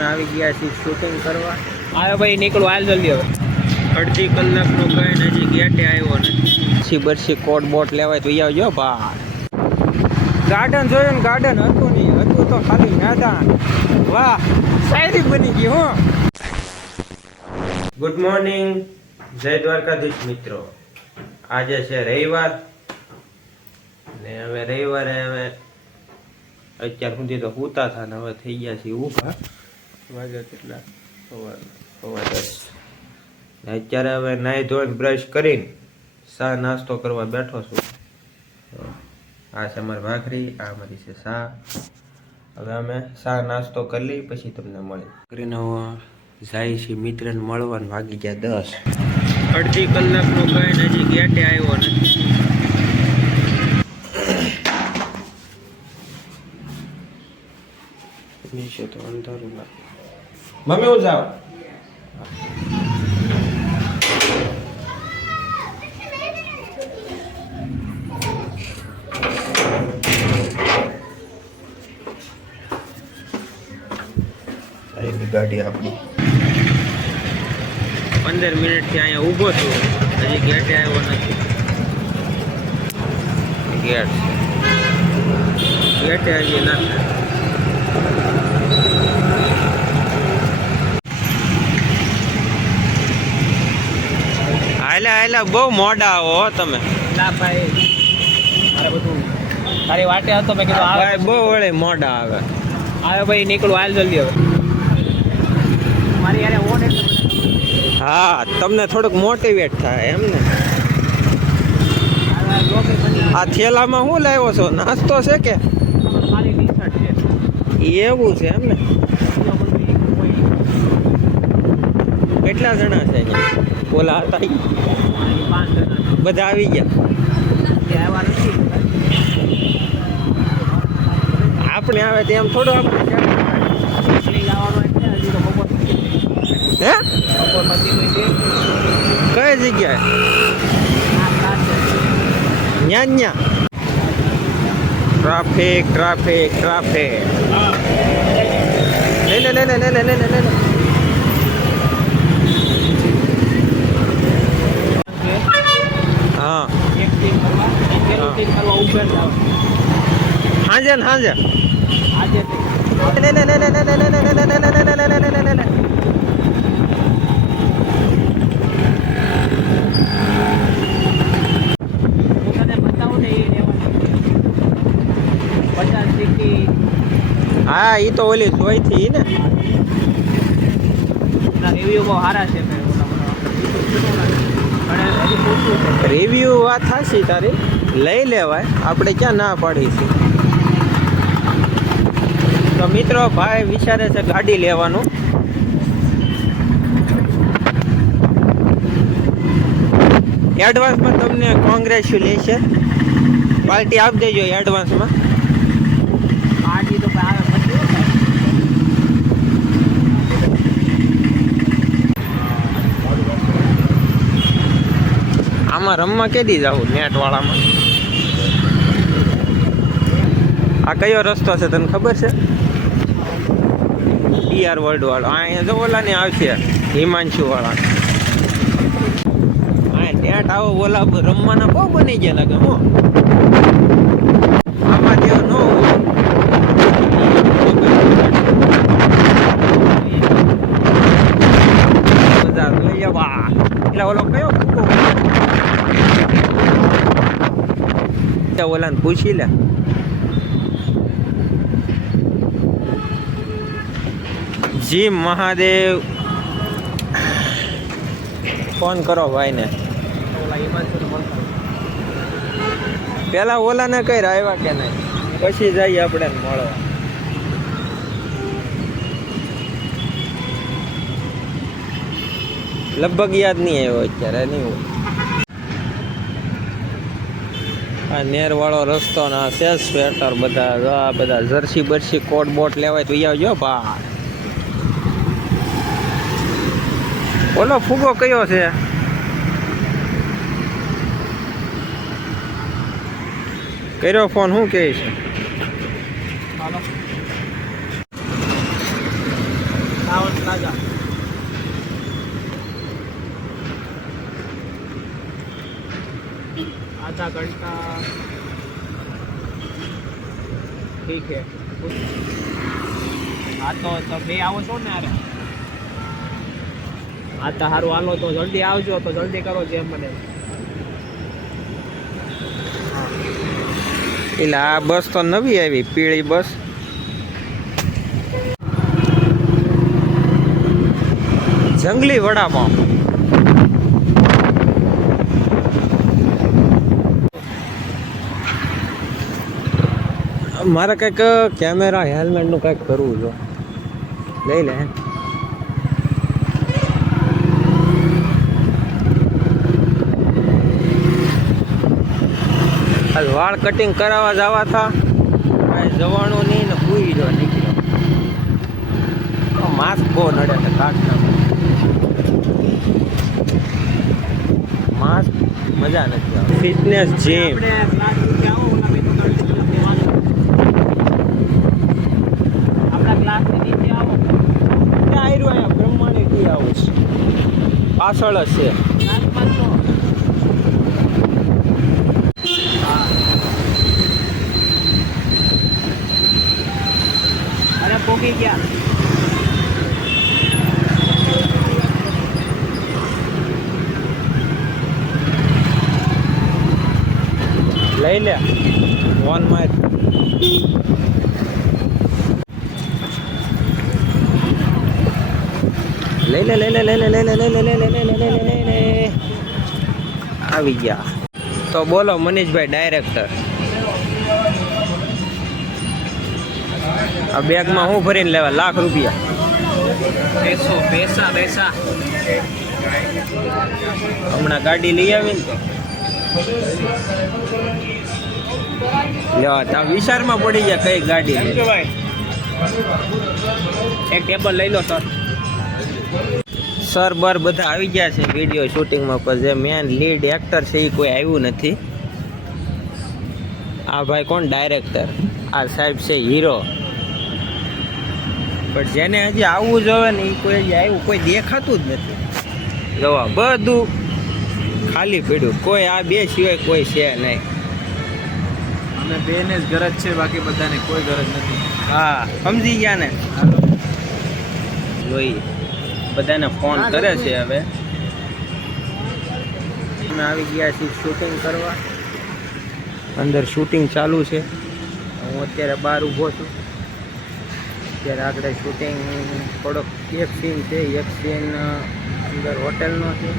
અમે આવી ગયા છીએ શૂટિંગ કરવા. આવ્યો ભાઈ, નીકળો, હાલ જલ્દી. હવે અડધી કલાકનો ગઈને હજી ગેટે આવ્યો નથી. બરસી કોટ બોટ લેવાય તો આવજો ભાઈ. ગાર્ડન જોયું ને, ગાર્ડન હતું નહીં, હતું તો ખાલી મેદાન. વાહ, શાયરી બની ગઈ હો. ગુડ મોર્નિંગ, જય દ્વારકાધીશ મિત્રો. આજે છે રવિવાર ને હવે રવિવારે હવે અત્યાર સુધી તો સૂતા હતા ને હવે થઈ ગયા છીએ ઊભા. વાગ્યા કેટલા? સવા 10. અત્યારે હવે નાહી ધોઈને બ્રશ કરીને ચા નાસ્તો કરવા બેઠો છું. આ છે અમારી ભાખરી, આ અમારી છે ચા. હવે અમે ચા નાસ્તો કરી લઈ પછી તમને મળી કરીને જાય છે મિત્રને મળવાનું. વાગી ગયા 10. અડધી કલાકનો ગઈને હજી ગેટે આવ્યો નથી. નીચે તો અંધારું લાગે. મમ્મી હું જાવ. ગાડી આપણી 15 મિનિટથી અહીંયા ઊભો છું, હજી ગેટે આવ્યો નથી. ગેટે આવી ના. હાલા બહુ મોડા આવો તમે. ના ભાઈ, મારે બધું તારી વાટે હતો. મેં કીધું ભાઈ બહુ વળે મોડા આવે. આવ્યો ભાઈ, નીકળો, હાલ જલ્દી. હવે મારી યાર ઓન એટલે હા, તમને થોડુંક મોટિવેટ થાય એમ ને. આ થેલામાં શું લાવ્યો છો? નાસ્તો છે કે ખાલી ટી-શર્ટ છે? એવું છે એમ ને. કેટલા જણા છે અહીંયા? ઓલા હતા 5 જણા. બધા આવી ગયા? આપણે આવે તેમ થોડું આપણે હે? કઈ જગ્યાએ? ન્યા ટ્રાફિક ટ્રાફિક ટ્રાફિક. લે હા, હાજે ને હાજે હા, ઈ તો ઓલી જોઈ થી ને. રિવ્યુ બહુ સારા છે. રિવ્યુ વાત થાશી તારી, લઈ લેવાય, આપણે ક્યાં ના પાડી છે. તો મિત્રો ભાઈ વિચારે છે ગાડી લેવાનું. એડવાન્સમાં તમને કોંગ્રેચ્યુલેશન, પાર્ટી આપી દેજો એડવાન્સમાં. પાર્ટી તો આમાં રમવા કેદી જવું? નેટ વાળામાં. આ કયો રસ્તો છે તને ખબર છે? ઈઆર વર્લ્ડ વાળો. અહીંયા જો ઓલા ને આવશે હિમાંશુ વાળા. હા, નેટ આવો ઓલા રમવાના બહુ બની ગયા લાગે. હું આમાં જેવો ન બધા લઈ આવવા. એટલે ઓલો કયો ઓલા ને પૂછી લે. જી મહાદેવ. ફોન કરો ભાઈ ને. પેલા ઓલા ને કઈ આવ્યા કે નહીં, પછી જઈએ આપણે મળવા. લગભગ યાદ નહીં આવ્યો અત્યારે. નહીં હોય આ નેર વાળો રસ્તો ના છે. સ્વેટર બધા જર્સી બરસી કોટ બોટ લેવાય તો આવજો ભાઈ. ઓલો ફૂગો કયો છે? કર્યો ફોન? શું કહે છે? रावण प्लाजा आधा घंटा ठीक है हाँ तो बे आओ छो ने अरे हाँ तो सारू हालो तो जल्दी आवजो तो जल्दी करो जेम बने એટલે આ બસ તો નવી આવી પીળી બસ જંગલી વડાપાઉં મારે કંઈક કેમેરા હેલ્મેટનું કંઈક કરવું જો લઈ લે વાળ કટિંગ કરાવવા જવા હતા કાંઈ જવાનું નહીં ને ભૂઈ જો નીકળ્યો માસ્ક બહુ નડે છે કાઢના માસ્ક મજા નથી આવે ફિટનેસ જીમ બ્રહ્માને કી આવું પાછળ જ છે अरे पोगी क्या લઈ લે વન માર લઈ લે લઈ લે લઈ લે લઈ લે લઈ લે લઈ લે લઈ લે લઈ લે આવી ગયા તો બોલો મનીષભાઈ ડાયરેક્ટર આ બેગમાં હું ભરીને લેવા ₹1,00,000 पैसा હમણાં ગાડી લઈ આવી ને તો લ્યો તમે વિચારમાં પડી ગયા કઈ ગાડી भाई एक टेबल લઈ લો સર સર બર બધા આવી ગયા છે વિડીયો શૂટિંગમાં પણ જે મેન લીડ એક્ટર છે એ કોઈ આવ્યું નથી આ ભાઈ કોણ ડાયરેક્ટર આ સાહેબ છે હીરો પણ જેને હજી આવવું જોઈએ ને એ કોઈ હજી આવ્યું કોઈ દેખાતું જ નથી જોવા બધું ખાલી પડ્યું કોઈ આ બે સિવાય કોઈ છે નહીં અમે બેને જ ગરજ છે બાકી બધાને કોઈ ગરજ નથી હા સમજી ગયા ને જોઈ બધાને ફોન કરે છે હવે અમે આવી ગયા છીએ શૂટિંગ કરવા અંદર શૂટિંગ ચાલુ છે હું અત્યારે બહાર ઊભો છું અત્યારે આગળ શૂટિંગ થોડોક એક સીન છે એક સીન અંદર હોટલનો છે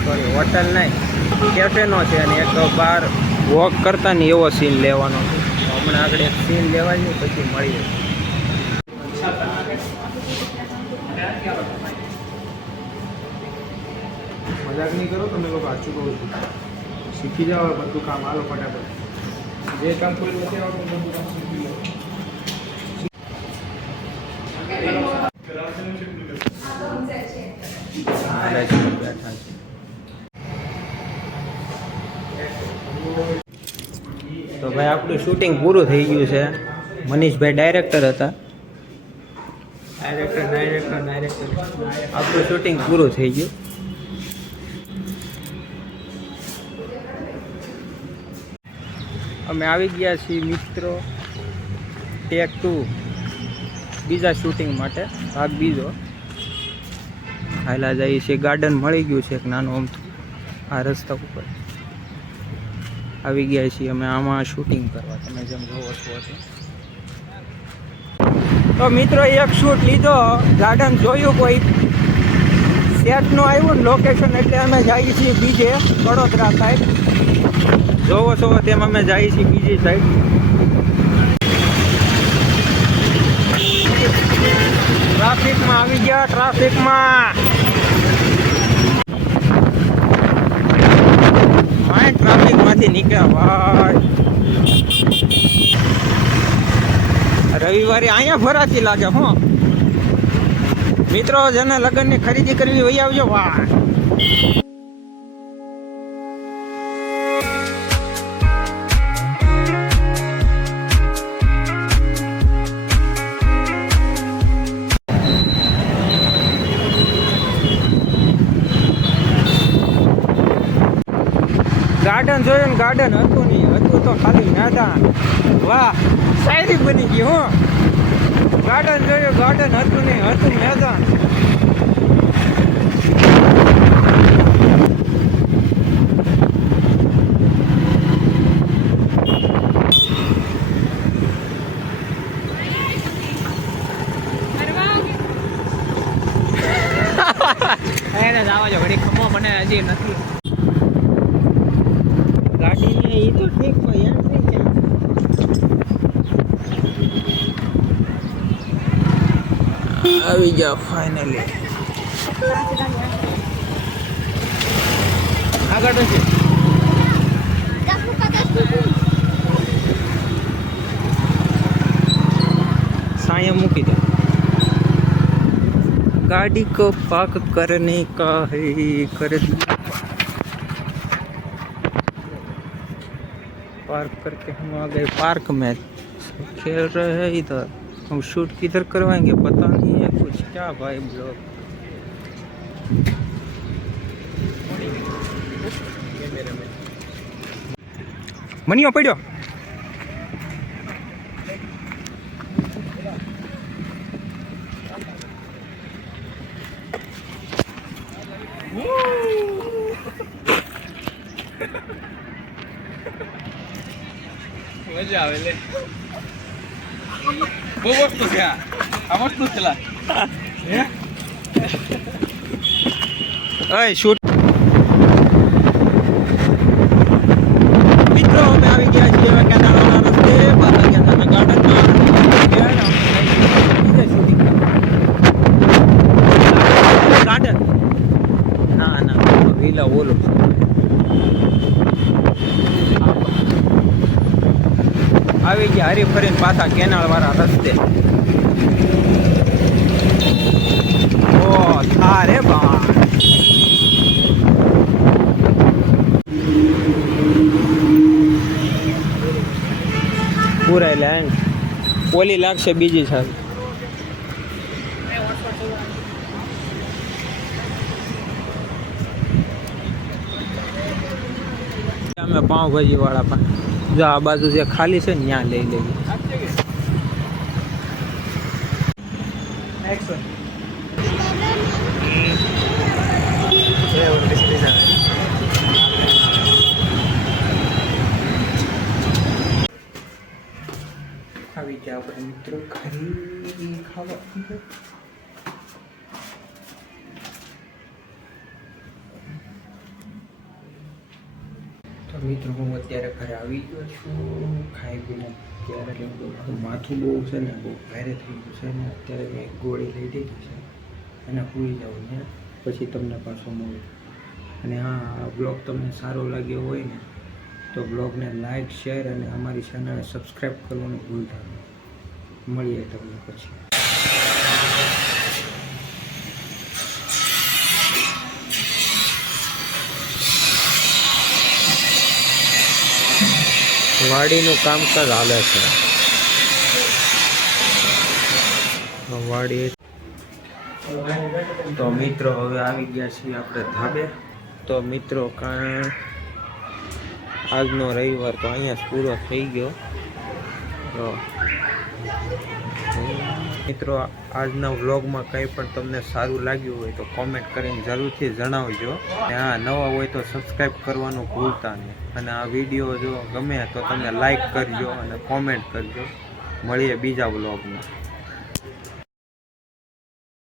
સોરી હોટલ નહીં કેફેનો છે અને એક બહાર વોક કરતા ને એવો સીન લેવાનો છે હમણાં આગળ એક સીન લેવાની પછી મળીએ મજાક નહીં કરો તમે લોકો સાચું કહું છું શીખી જાઓ બધું કામ હાલો ફટાફટ જે કામ કોઈ નથી આવતું બધું કામ શીખી લો તો ભાઈ આપણું શૂટિંગ પૂરું થઈ ગયું છે મનીષભાઈ ડાયરેક્ટર હતા આપણું શૂટિંગ પૂરું થઈ ગયું અમે આવી ગયા છીએ મિત્રો ટેક 2 બીજા શૂટિંગ માટે ભાગ બીજો હાલા જઈએ છીએ ગાર્ડન મળી ગયું છે એક નાનું અમથું આ રસ્તા ઉપર આવી ગયા છીએ અમે આમાં શૂટિંગ કરવા તમે જેમ જોવો છો તો મિત્રો એક શૂટ લીધો ગાર્ડન જોયું કોઈ સેટનું આવ્યું ને લોકેશન એટલે અમે જઈએ છીએ બીજે વડોદરા સાઈડ જોવો છો તેમ અમે જઈએ છીએ બીજી સાઈડ ટ્રાફિકમાં આવી ગયા ટ્રાફિકમાં ટ્રાફિકમાંથી નીકળ્યા ભાઈ રવિવારે અહીંયા ભરાતી લાગે હો મિત્રો જેને લગ્નની ખરીદી કરવી વહી આવજો વાહ ગાર્ડન જોયું ને ગાર્ડન હતું નહીં, હતું તો ખાલી મેદાન. વાહ, શાયરી બની ગઈ હું. ગાર્ડન જોયું, ગાર્ડન હતું નહીં, હતું મેદાન. એને જવા જો ઘડી ખમો મને હજી નથી ગાડી એ તો ઠીક હોય યાર થઈ ગયા આવી ગયા ફાઇનલી આગળ છે साया मूकी दो गाड़ी को पार्क करने का है कर दिया पार्क करके हम आ गए पार्क में खेल रहे हैं इधर हम शूट किधर करवाएंगे पता नहीं है कुछ क्या भाई ब्लॉग मनियो पड़ो મજા આવે લે બહુ વસ્તુ છે આ વસ્તુ છે હે ઓય શૂટ મિત્રો અમે આવી ગયા છીએ હવે કેનાલના રસ્તે પાછા ગયા હતા ગાર્ડનમાં ગાર્ડન ના ના રીલા ઓલો આવી ગયા હરી ફરીને પાછા કેનાલ વાળા રસ્તે ઓ થારે બા પૂરા લેન્ડ ઓલી લાગશે બીજી સાલ અમે પાઉંભાજી વાળા પણ જો આ બાજુ જે ખાલી છે ને ત્યાં લઈ લેવી આવી ગયા આપણે મિત્રો ખરી ખાવા તો મિત્રો હું અત્યારે ઘરે આવી ગયો છું ખાઈ પીને અત્યારે માથું બહુ છે ને બહુ ભારે થઈ ગયું છે ને અત્યારે મેં એક ગોળી લઈ લીધી છે અને ભૂલી જાઉં ને પછી તમને પાછો મળું અને હા બ્લોગ તમને સારો લાગ્યો હોય ને તો બ્લોગને લાઈક શેર અને અમારી ચેનલને સબસ્ક્રાઈબ કરવાનું ભૂલતા નહીં મળીએ તમને પછી વાડીનું કામકાજ હાલે છે વાડી તો મિત્રો હવે આવી ગયા છીએ આપણે ધાબે તો મિત્રો કારણ આજનો રવિવાર તો અહીંયા જ પૂરો થઈ ગયો તો મિત્રો આજના વ્લોગમાં કંઈ પણ તમને સારું લાગ્યું હોય તો કોમેન્ટ કરીને જરૂરથી જણાવજો અને હા નવા હોય તો સબસ્ક્રાઈબ કરવાનું ભૂલતા નહીં અને આ વિડીયો જો ગમે તો તમે લાઈક કરજો અને કોમેન્ટ કરજો મળીએ બીજા વ્લોગમાં